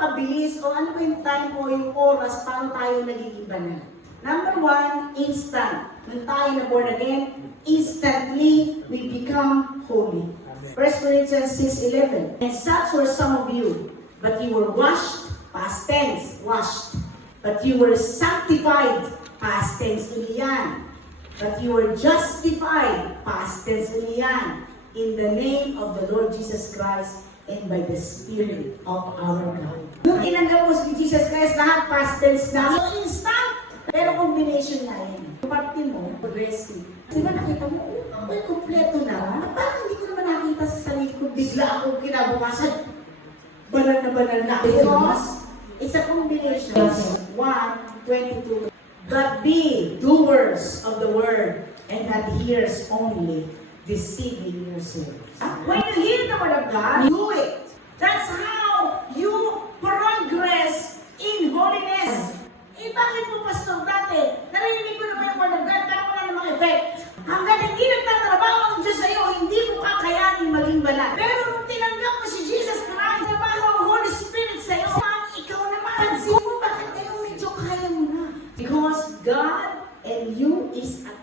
kabilis o ano ba yung time o yung oras paano tayo nagiging banal? Number one, instant. Nung tayo na born again, instantly we become holy. 1 Corinthians 6:11. And such were some of you, but you were washed, past tense, washed. But you were sanctified, past tense uli yan. But you were justified, past tense uli yan. In the name of the Lord Jesus Christ and by the Spirit of our God. Nung tinanggap mo si Jesus Christ, lahat past tense na. So instant, pero combination na yan. Parte mo, progressive. Di ba nakita mo, ako'y kompleto na. At parang hindi ko naman nakita sa sarili ko, bigla akong kinabukasan. Banal na. Because it's a combination. 1:22. But be doers of the word and not hearers only, deceiving yourselves. When you hear the word of God, do it. That's how you progress in holiness. Eh, bakit mo, Pastor, dati? Narinig ko naman yung word of God, pero wala namang effect. Hanggang hindi nagtatrabaho ang Diyos sa'yo, hindi mo kakayanin maging banal. Pero nung tinanggap mo si Jesus Christ, trabaho ang Holy Spirit sa'yo, ikaw naman, pansin mo, bakit kayo medyo kaya mo na? Because God and you is at